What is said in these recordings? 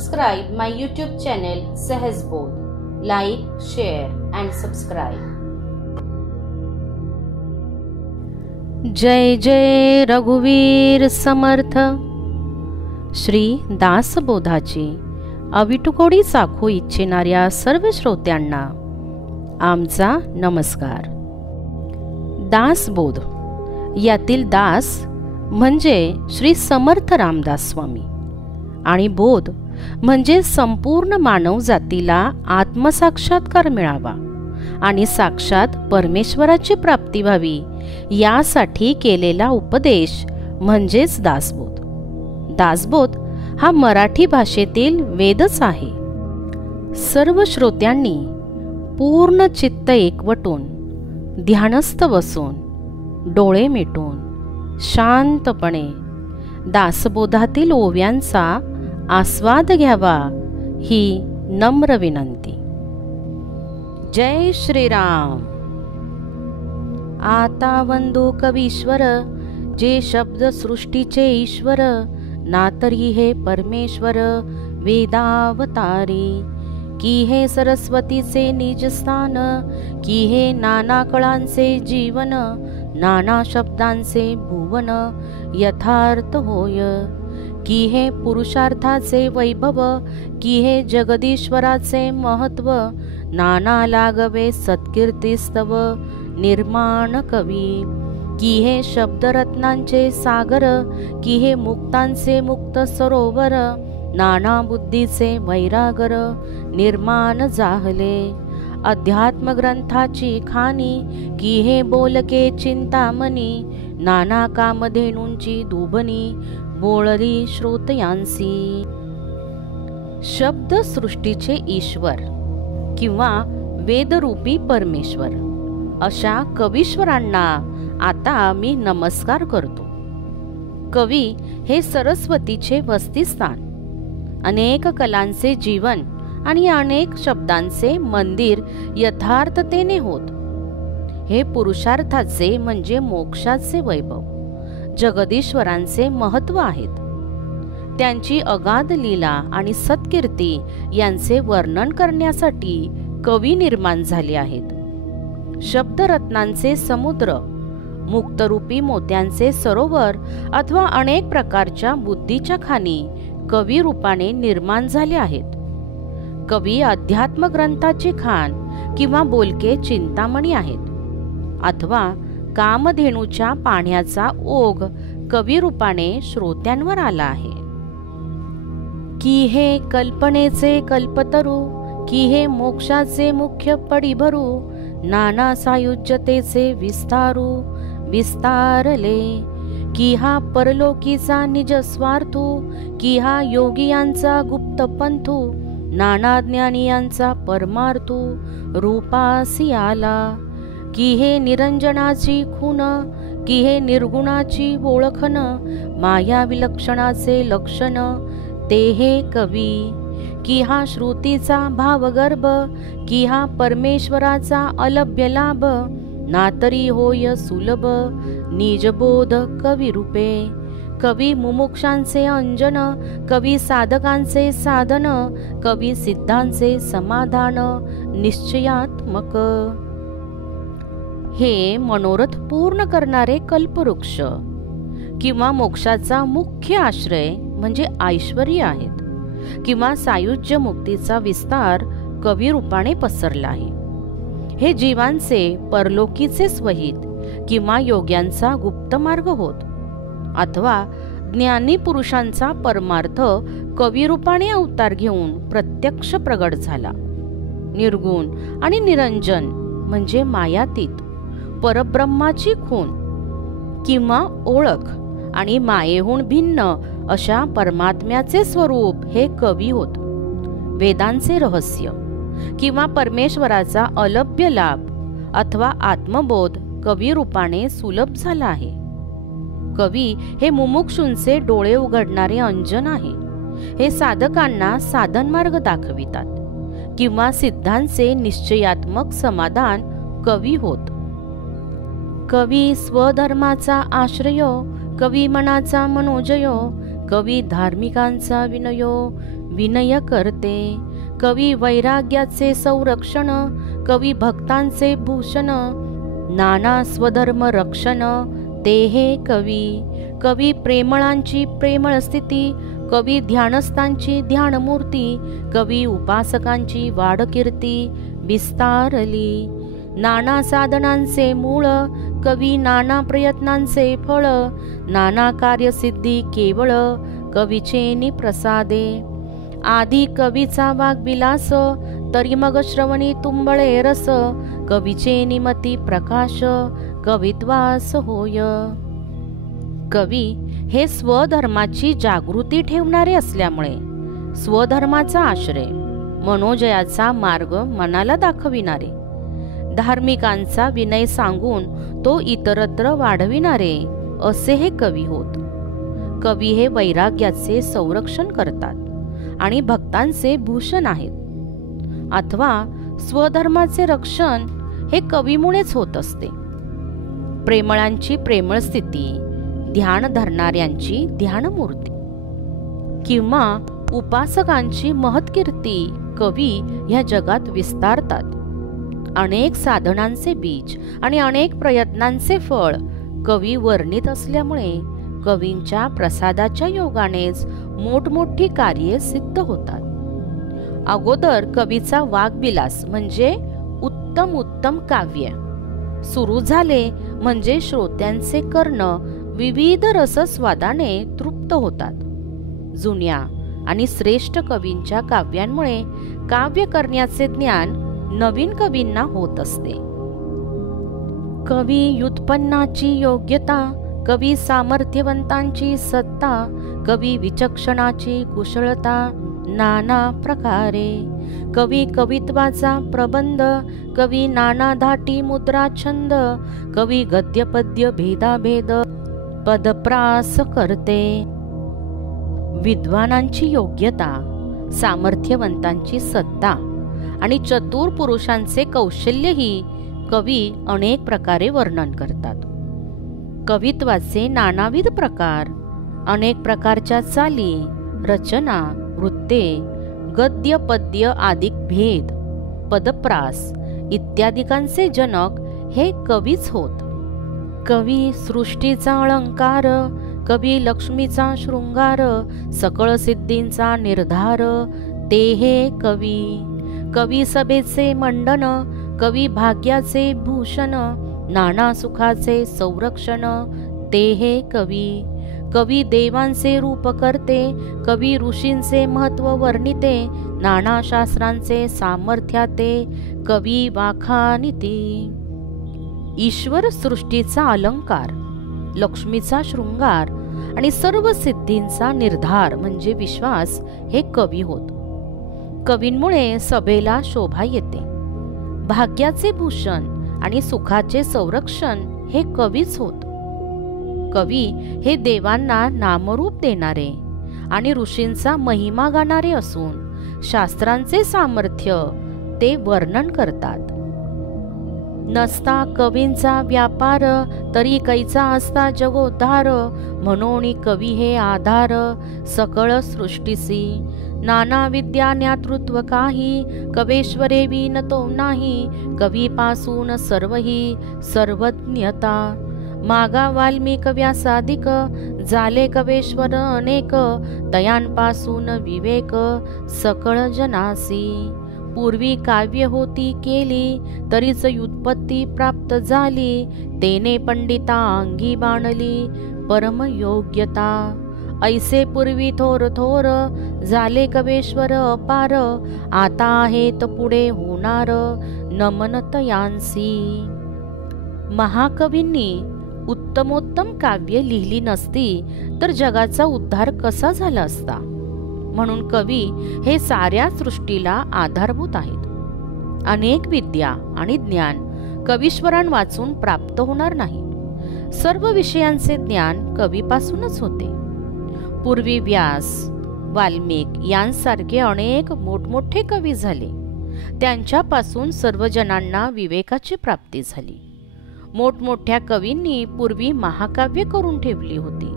subscribe my YouTube channel Sahaj Bodh. Like, share and subscribe. जय जय रघुवीर समर्थ. श्री दासबोधाची अविटुकोडी साखू इच्छिणाऱ्या सर्व श्रोत्यांना आमचा नमस्कार. दासबोध यातील दास म्हणजे श्री समर्थ रामदास स्वामी आणि बोध म्हणजे संपूर्ण मानव जातीला आत्मसाक्षात्कार मिळावा आणि साक्षात परमेश्वराची प्राप्ती व्हावी यासाठी केलेला उपदेश म्हणजेच दासबोध. दासबोध हा मराठी भाषेतील वेदच आहे. सर्व श्रोत्यांनी पूर्ण चित्त एकवटून ध्यानस्थ बसून डोळे मिटून शांतपणे दासबोधातील ओव्यांचा आस्वाद घ्यावा ही नम्र विनंती. जय श्रीराम. आता वंदो कवीश्वर जे शब्द सृष्टीचे ईश्वर, ना तरी हे परमेश्वर वेदावतारी. की हे सरस्वतीचे निजस्थान, की हे नाना कळांचे जीवन, नाना शब्दांचे भुवन यथार्थ होय. की हे पुरुषार्थाचे वैभव, की हे जगदीश्वराचे महत्व, नाना लागवे सत्कीर्तीस्तव निर्माण कवी. की हे शब्दरत्नांचे सागर, की हे मुक्तांचे मुक्त सरोवर, नाना बुद्धीचे वैरागर निर्माण जाहले. अध्यात्म ग्रंथाची खाणी, की हे बोलके चिंतामणी, नाना कामधेनूंची दुबनी बोळली श्रोतयांसी. शब्द सृष्टीचे ईश्वर किंवा वेदरूपी परमेश्वर अशा कवीश्वरांना आता मी नमस्कार करतो. कवी हे सरस्वतीचे वसतिस्थान, अनेक कलांचे जीवन आणि अनेक शब्दांचे मंदिर यथार्थतेने होत. हे पुरुषार्थाचे म्हणजे मोक्षाचे वैभव, जगदीश्वरांचे महत्व आहेत. त्यांची अगाध लीला आणि सत्कीर्ती यांचे वर्णन करण्यासाठी कवी निर्माण झाले आहेत. शब्दरत्नांचे समुद्र, मुक्तरूपी मोत्यांचे सरोवर अथवा अनेक प्रकारच्या बुद्धीच्या खाणी कवी रूपाने निर्माण झाले आहेत. कवी अध्यात्म ग्रंथाची खाण किंवा बोलके चिंतामणी आहेत, अथवा कामधेनूच्या पाण्याचा ओघ कवी रूपाने श्रोत्यांवर आला आहे. की हे कल्पनेचे कल्पतरू, की हे मोक्षाचे मुख्य पडिभरू, नाना सायुज्यतेचे विस्तारू विस्तारले. की हा परलोकीचा निज स्वार्थू, की हा योगियांचा गुप्त पंथू, नाना ज्ञानियांचा परमार्थू रूपासी आला. की हे निरंजनाची खून, की हे निर्गुणाची ओळखन, माया विलक्षणाचे लक्षण ते हे कवी. की हा श्रुतीचा भावगर्भ, की हा परमेश्वराचा अलभ्य लाभ, ना तरी होय सुलभ निजबोध कवी रूपे. कवी मुमुक्षांचे अंजन, कवी साधकांचे साधन, कवी सिद्धांचे समाधान निश्चयात्मक. हे मनोरथ पूर्ण करणारे कल्पवृक्ष किंवा मोक्षाचा मुख्य आश्रय म्हणजे ऐश्वर्य आहेत, किंवा सायुज्य मुक्तीचा विस्तार कवी रूपाने पसरला आहे. हे जीवांचे परलोकीचे स्वहित किंवा योग्यांचा गुप्त मार्ग होत, अथवा ज्ञानी पुरुषांचा परमार्थ कवी रूपाने अवतार घेऊन प्रत्यक्ष प्रगट झाला. निर्गुण आणि निरंजन म्हणजे मायातीत परब्रह्माची खूण किंवा ओळख आणि मायेहून भिन्न अशा परमात्म्याचे स्वरूप हे कवी होत. वेदांचे रहस्य किंवा परमेश्वराचा अलभ्य लाभ अथवा आत्मबोध कवी रूपाने सुलभ झाला आहे. कवी हे मुमुक्षूंचे डोळे उघडणारे अंजन आहे. हे साधकांना साधनमार्ग दाखवितात किंवा सिद्धांचे निश्चयात्मक समाधान कवी होत. कवी स्वधर्माचा आश्रयो, कवी मनाचा मनोजयो, कवी धार्मिकांचा विनयो, विनय करते. कवी वैराग्याचे संरक्षण, कवी भक्तांचे भूषण. नाना स्वधर्म रक्षण, ते हे कवी. कवी प्रेमळांची प्रेमळ स्थिती, कवी ध्यानस्थांची ध्यानमूर्ती. कवी उपासकांची वाढकीर्ती विस्तारली. नाना साधनांचे मूळ, कवी नाना प्रयत्नांचे फळ. नाना कार्यसिद्धी केवळ, कवीचे निप्रसादे. आधी कवीचा वाग्विलास, तरी मग श्रवणी तुंबळे रस. कवीचे निमती प्रकाश, कवित्वास होय. कवी हे स्वधर्माची जागृती ठेवणारे असल्यामुळे स्वधर्माचा आश्रय, मनोजयाचा मार्ग मनाला दाखविणारे, धार्मिकांचा विनय सांगून तो इतरत्र वाढविणारे असे हे कवी होत. कवी हे वैराग्याचे संरक्षण करतात आणि भक्तांचे भूषण आहेत. अथवा स्वधर्माचे रक्षण हे कवीमुळेच होत असते. प्रेमळांची प्रेमळ स्थिती, ध्यान धरणाऱ्यांची ध्यानमूर्ती किंवा उपासकांची महत्कीर्ती कवी ह्या जगात विस्तारतात. अनेक साधनांचे बीज आणि अनेक प्रयत्नांचे फळ कवी वर्णित असल्यामुळे कवींच्या प्रसादाच्या योगानेच मोठमोठी कार्ये सिद्ध होतात. अगोदर कवीचा वाग्विलास म्हणजे उत्तम उत्तम काव्य सुरू झाले म्हणजे श्रोत्यांचे कर्ण विविध रसस्वादाने तृप्त होतात. जुन्या आणि श्रेष्ठ कवींच्या काव्यांमुळे काव्य करण्याचे ज्ञान नवीन कवींना होत असते. कवी व्युत्पन्नाची योग्यता, कवी सामर्थ्यवंतांची सत्ता, कवी विचक्षणाची कुशलता नाना प्रकारे. कवी कवित्वाचा प्रबंध, कवी नाना धाटी मुद्रा छंद. कवी गद्यपद्य भेदाभेद पदप्रास करते. विद्वानांची योग्यता, सामर्थ्यवंतांची सत्ता आणि चतुर पुरुषांचे कौशल्यही कवी अनेक प्रकारे वर्णन करतात. कवित्वाचे नानाविध प्रकार, अनेक प्रकारच्या चाली, रचना, वृत्ते, गद्य पद्य आदिक भेद, पदप्रास इत्यादिकांचे जनक हे कवीच होत. कवी सृष्टीचा अलंकार, कवी लक्ष्मीचा शृंगार, सकळ सिद्धींचा निर्धार, ते हे कवी. कवी सभेचे मंडन, कवी भाग्याचे भूषण, नाना सुखाचे संरक्षण, ते हे कवी. कवी देवांचे रूप करते, कवी ऋषींचे महत्व वर्णिते, नाना शास्त्रांचे सामर्थ्याते, कवी वाखाणिते. ईश्वर सृष्टीचा अलंकार, लक्ष्मीचा शृंगार आणि सर्व सिद्धींचा निर्धार म्हणजे विश्वास हे कवी होत. कवींमुळे सभेला शोभा येते. भाग्याचे भूषण आणि सुखाचे संरक्षण हे कवीच होत. कवी हे देवांना नामरूप देणारे आणि ऋषींचा महिमा गाणारे असून शास्त्रांचे सामर्थ्य ते वर्णन करतात. नसता कवींचा व्यापार, तरी कैचा असता जगोद्धार, म्हणून कवी हे आधार सकळ सृष्टीसी. नाना विद्या ज्ञातृत्व काही, कवेश्वरे विनतो नाही, कवीपासून सर्वही सर्वज्ञता. मागा वाल्मिक व्यासाधिक, झाले कवेश्वर अनेक, तयांपासून विवेक सकळ जनासी. पूर्वी काव्य होती केली, तरीच व्युत्पत्ती प्राप्त झाली, तेने पंडिता अंगी बाणली परमयोग्यता. ऐसे पूर्वी थोर थोर, झाले कवेश्वर अपार, आता आहेत पुढे होणार नमन तयांसी. महाकवींनी उत्तमोत्तम काव्य लिहिली नसती तर जगाचा उद्धार कसा झाला असता. म्हणून कवी हे साऱ्या सृष्टीला आधारभूत आहेत. अनेक विद्या आणि ज्ञान कवीश्वरां वाचून प्राप्त होणार नाही. सर्व विषयांचे ज्ञान कवीपासूनच होते. पूर्वी व्यास, वाल्मिक यांसारखे अनेक मोठमोठे कवी झाले. त्यांच्यापासून सर्व जनांना विवेकाची प्राप्ती झाली. मोठमोठ्या कवींनी पूर्वी महाकाव्य करून ठेवली होती.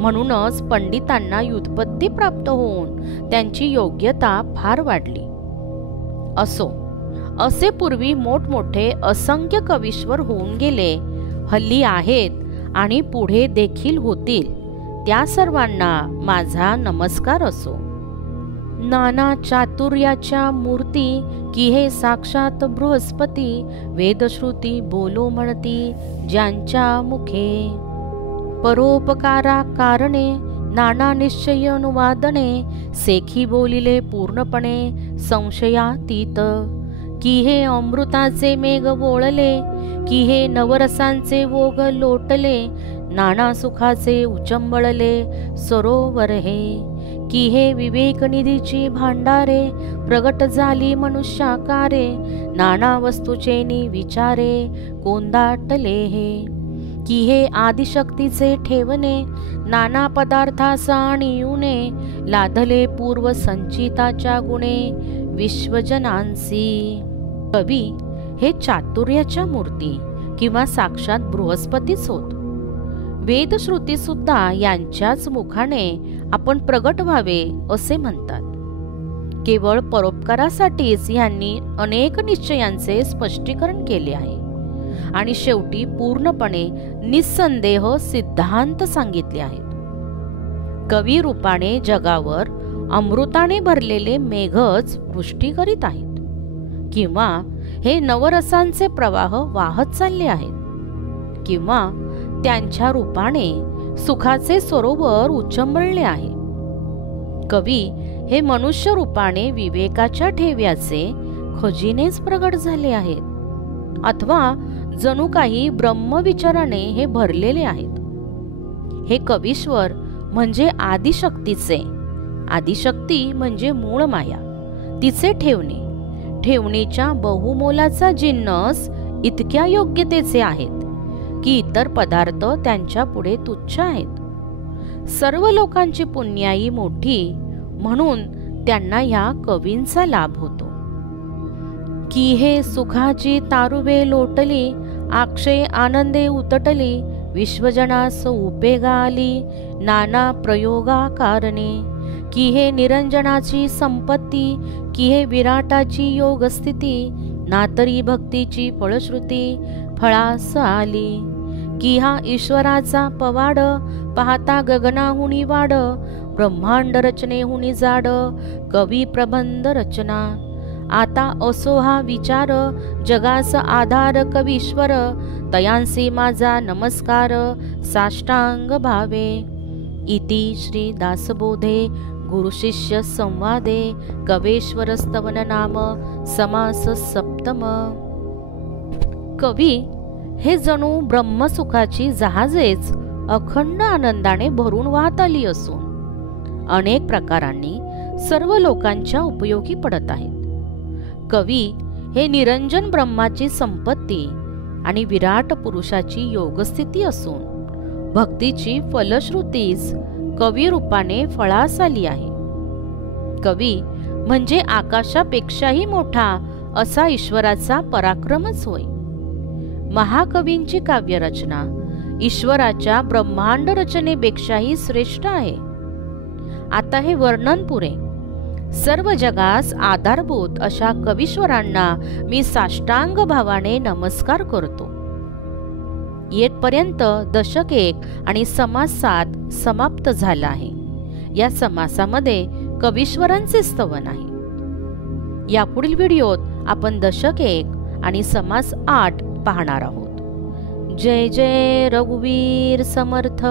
म्हणूनच पंडितांना व्युत्पत्ती प्राप्त होऊन त्यांची योग्यता फार वाढली. असो, असे पूर्वी मोठमोठे असंख्य कवीश्वर होऊन गेले, हल्ली आहेत आणि पुढे देखील होतील. त्या सर्वांना माझा नमस्कार असो. नाना चातुर्याच्या मूर्ती की हे साक्षात बृहस्पती, वेदश्रुती बोलो म्हणती ज्यांच्या मुखे. परोपकारा कारणे नाना निश्चय अनुवादने, सेखी बोलिले पूर्णपणे संशयातीत. की हे अमृताचे मेघ वोळले, की हे नवरसांचे ओघ लोटले, नाना सुखाचे उचंबळले सरोवर हे. की हे विवेकनिधीची भांडारे, प्रगट झाली मनुष्याकारे, नाना वस्तूचे विचारे कोंदाटले हे. की हे आदिशक्तीचे ठेवणे, नाना पदार्थास आणियुने, लाधले पूर्व संचिताच्या गुणे विश्वजनांसी. कवी हे चातुर्याच्या मूर्ती किंवा साक्षात बृहस्पतीच होत. वेदश्रुती सुद्धा यांच्याच मुखाने आपण प्रगट व्हावे असे म्हणतात. केवळ परोपकारासाठीच यांनी अनेक निश्चयांचे स्पष्टीकरण केले आहे आणि शेवटी पूर्णपणे निस्संदेह सिद्धांत सांगितले आहेत. कवी रूपाने जगावर अमृताने भरलेले मेघच वृष्टी करीत आहेत, किंवा हे नवरसांचे प्रवाह वाहत चालले आहेत, किंवा त्यांच्या रूपाने सुखाचे सरोवर उचंबळले आहे. कवी हे मनुष्य रूपाने विवेकाच्या ठेव्याचे खजिनेच प्रगट झाले आहेत, अथवा जणू काही ब्रह्मविचाराने हे भरलेले आहेत. हे कवीश्वर म्हणजे आदिशक्तीचे, आदिशक्ती म्हणजे मूळ माया, तिचे ठेवणे, ठेवणीच्या बहुमोलाचा जिन्नस इतक्या योग्यतेचे आहेत की इतर पदार्थ त्यांच्या पुढे तुच्छ आहेत. सर्व लोकांची पुण्याई मोठी म्हणून त्यांना ह्या कवींचा लाभ होतो. की हे सुखाची तारुवे लोटली, अक्षय आनंदे उतटली, विश्वजनास उपेगा आली नाना प्रयोगा कारणे. की हे निरंजनाची संपत्ती, की हे विराटाची योगस्थिती, नातरी भक्तीची फळश्रुती फळास आली. की हा ईश्वराचा पवाड, पाहता गगनाहुनी वाड, ब्रह्मांड रचनेहुनी जाड, कवी प्रबंध रचना. आता असो हा विचार, जगास आधार कवीश्वर, तयांसी माझा नमस्कार साष्टांग भावे. इति श्री दासबोधे गुरुशिष्य संवादे कवेश्वर स्तवन नाम समास सप्तम. कवी हे जणू ब्रह्मसुखाची जहाजेच अखंड आनंदाने भरून वाहत आली असून अनेक प्रकारांनी सर्व लोकांच्या उपयोगी पडत आहेत. कवी हे निरंजन ब्रह्माची संपत्ती आणि विराट पुरुषाची योगस्थिती असून भक्तीची फलश्रुतीच कवी रूपाने फळास आली आहे. कवी म्हणजे आकाशापेक्षाही मोठा असा ईश्वराचा पराक्रमच होय. महाकवींची काव्यरचना ईश्वराच्या ब्रह्मांड रचनेपेक्षाही श्रेष्ठ आहे. आता हे वर्णन पुरे. सर्व जगास आधारभूत अशा कवीश्वरांना मी साष्टांग भावाने नमस्कार करतो. येथपर्यंत दशक 1 आणि समास 7 समाप्त झाला आहे. या समासामध्ये कवीश्वरांचे स्तवन आहे. यापुढील व्हिडिओत आपण दशक 1 आणि समास 8 पाहणार आहोत. जय जय रघुवीर समर्थ.